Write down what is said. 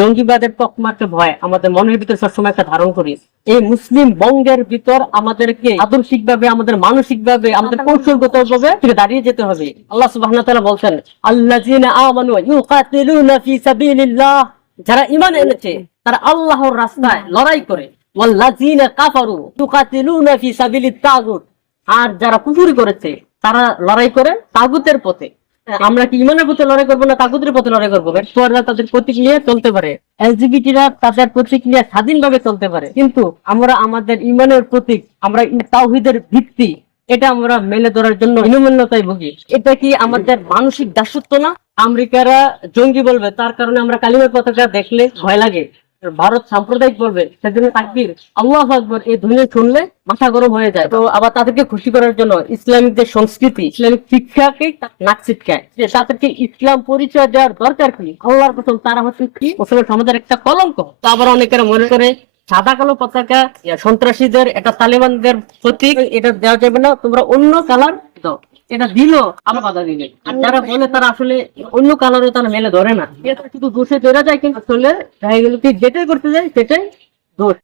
জঙ্গিবাদের তকমাকে ভয় আমাদের মনের ভিতরে সবসময় একটা ধারণ করি। এই মুসলিম বঙ্গের ভিতর আমাদেরকে আদর্শিক ভাবে, আমাদের মানসিক ভাবে, আমাদের কৌশলগত ভাবে দাঁড়িয়ে যেতে হবে। আল্লাহ সুবহানাহু ওয়া তাআলা বলছেন, আল্লাযীনা আমানু ইউকাতিলুনা ফি সাবিলিল্লাহ, যারা ঈমান এনেছে তারা আল্লাহর রাস্তায় লড়াই করে। ওয়াল্লাযীনা কাফারু ইউকাতিলুনা ফি সাবিলিত তাগুত, আর যারা কুফর করেছে তারা লড়াই করে তাগুতের পথে। আমরা কি ইমানের পথে লড়াই করবো না তাগুতের পথে লড়াই করবো? ব্যর্থরা তাদের প্রতীক নিয়ে চলতে পারে, এলজিবিটিরা তাদের প্রতীক নিয়ে স্বাধীনভাবে চলতে পারে, কিন্তু আমরা আমাদের ইমানের প্রতীক, আমরা তাওহীদের ভিত্তি, এটা আমরা মেলে ধরার জন্য হীনমন্যতায় ভুগি। এটা কি আমাদের মানসিক দাসত্ব না? আমেরিকারা জঙ্গি বলবে, তার কারণে আমরা কালিমার পতাকা দেখলে ভয় লাগে। ভারত সাম্প্রদায়িক বলবে, সেজন্য তাকবীর, আল্লাহু আকবার, এই ধ্বনি শুনলে মাথা গরম হয়ে যায়। তো আবার তাদেরকে খুশি করার জন্য ইসলামিক যে সংস্কৃতি, ইসলামিক শিক্ষাকে নাক ছিটকায়, যে তাদেরকে ইসলাম পরিচয় দেওয়ার দরকার কি? আল্লাহর কসম, তারা হচ্ছে কি মুসলমান সমাজের একটা কলঙ্ক। তো আবার অনেকেরা মনে করে সাদা কালো পতাকা সন্ত্রাসীদের, এটা তালেবানদের প্রতীক, এটা দেওয়া যাবে না, তোমরা অন্য কালার দাও। এটা দিল আবার বাধা দিলে। আর যারা বলে তারা আসলে অন্য কালারও তারা মেলে ধরে না, এটা শুধু দোষে ধরা যায়, কিন্তু আসলে যেটাই করতে যায় সেটাই দোষ।